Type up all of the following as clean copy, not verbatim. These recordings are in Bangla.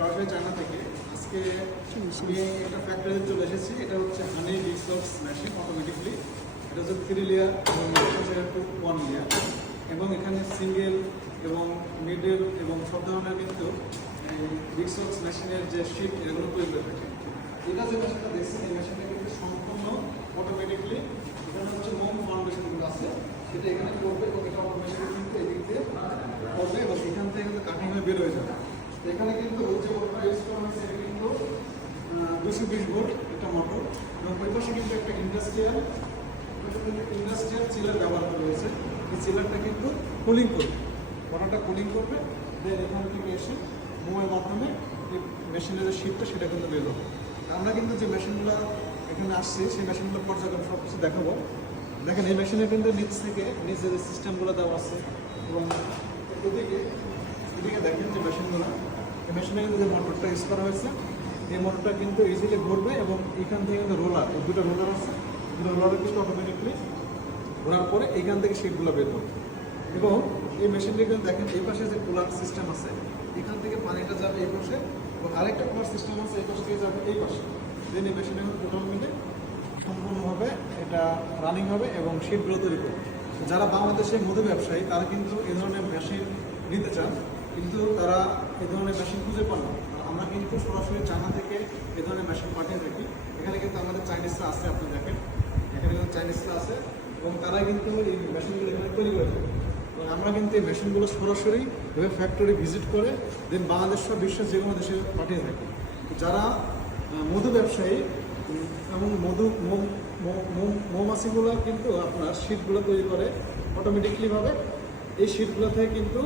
সরাসরি চায়না থেকে আজকে আমি একটা ফ্যাক্টরিতে চলে এসেছি। এটা হচ্ছে হানি ডিসক্স মেশিন অটোমেটিকলি। এটা হচ্ছে 3 লেয়ার এবং 1 লেয়ার, এবং এখানে সিঙ্গেল এবং মিডল এবং সব ধরনের কিন্তু ডিসক্স মেশিনের যে শিট এগুলো তৈরি করে থাকে। এটা যে মেশিনটা দেখছেন, এই মেশিনটা কিন্তু সম্পূর্ণ অটোমেটিকলি। এখানে হচ্ছে মোম ফাউন্ডেশনগুলো আছে, সেটা এখানে করবে এবং এটা অটোমেটিকলি কিন্তু এদিক দিয়ে করবে এবং এখান থেকে কিন্তু কাটিং হয়ে বের হয়ে যাবে। এখানে কিন্তু যে মোটরটা ইউজ করা হয়েছে এটা কিন্তু 220 ভোল্ট একটা মোটর, এবং ওই পাশে কিন্তু একটা ইন্ডাস্ট্রিয়াল চিলার ব্যবহার করা হয়েছে। এই চিলারটা কিন্তু কুলিং করবে, মোটরটা কুলিং করবে, দেন এখান থেকে এসে মোমের মাধ্যমে এই মেশিনের যে শীতটা সেটা কিন্তু বের হবে। আমরা কিন্তু যে মেশিনগুলো এখানে আসছি সেই মেশিনগুলো পর্যায়ক্রমে সব কিছু দেখাবো। দেখেন এই মেশিনে কিন্তু নিচ থেকে নিচে যে সিস্টেমগুলো দেওয়া আছে, এবং এদিকে দেখেন যে মেশিনগুলো, এই মেশিনে কিন্তু যে মোটরটা ইউজ করা হয়েছে এই মোটরটা কিন্তু ইজিলি ঘুরবে, এবং এখান থেকে কিন্তু রোলার, এই দুটো রোলার আছে, দুটো রোলারে কিন্তু অটোমেটিকলি ঘোরার পরে এইখান থেকে শীটগুলো বের হবে। এবং এই মেশিনটি কিন্তু দেখেন এই পাশে যে কুলার সিস্টেম আছে, এখান থেকে পানিটা যাবে এই পাশে, এবং আরেকটা কুলার সিস্টেম আছে এই পাশ থেকে যাবে এই পাশে। দেন এই মেশিনে টোটাল মিলে সম্পূর্ণভাবে এটা রানিং হবে এবং শীটগুলো তৈরি করবে। যারা বাংলাদেশে মধু ব্যবসায়ী তারা কিন্তু এই ধরনের মেশিন নিতে চান, কিন্তু তারা এই ধরনের মেশিন খুঁজে পান না। আমরা কিন্তু সরাসরি চায়না থেকে এই ধরনের মেশিন পাঠিয়ে থাকি। এখানে কিন্তু আমাদের চাইনিজরা আছে, আপনি দেখেন এখানে কিন্তু চাইনিজরা আছে, এবং তারাই কিন্তু এই মেশিনগুলো এখানে তৈরি করে থাকে। এবং আমরা কিন্তু এই মেশিনগুলো সরাসরি এভাবে ফ্যাক্টরি ভিজিট করে দেন বাংলাদেশ সহ বিশ্বের যে কোনো দেশে পাঠিয়ে থাকি। যারা মধু ব্যবসায়ী এবং মৌমাছিগুলো কিন্তু আপনার শীটগুলো তৈরি করে অটোমেটিকলিভাবে। এই শীটগুলো থেকে কিন্তু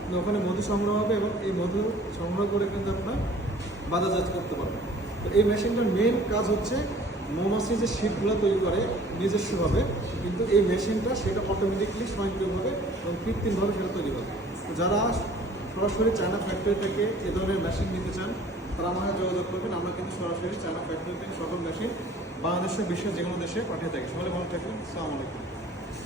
আপনি ওখানে মধু সংগ্রহ হবে, এবং এই মধু সংগ্রহ করে কিন্তু আপনার বাজারজাত করতে পারবেন। তো এই মেশিনটার মেইন কাজ হচ্ছে মৌমাছি যে শীটগুলো তৈরি করে নিজস্বভাবে, কিন্তু এই মেশিনটা সেটা অটোমেটিকলি স্বয়ংক্রিয়ভাবে এবং কৃত্রিমভাবে সেটা তৈরি করে। তো যারা সরাসরি চায়না ফ্যাক্টরি থেকে এ ধরনের মেশিন নিতে চান তারা আমাকে যোগাযোগ করবেন। আমরা কিন্তু সরাসরি চায়না ফ্যাক্টরি থেকে সকল মেশিন বাংলাদেশের বিশ্বের যে কোনো দেশে পাঠিয়ে থাকি। সবাই ভালো থাকবেন। আসসালামু আলাইকুম।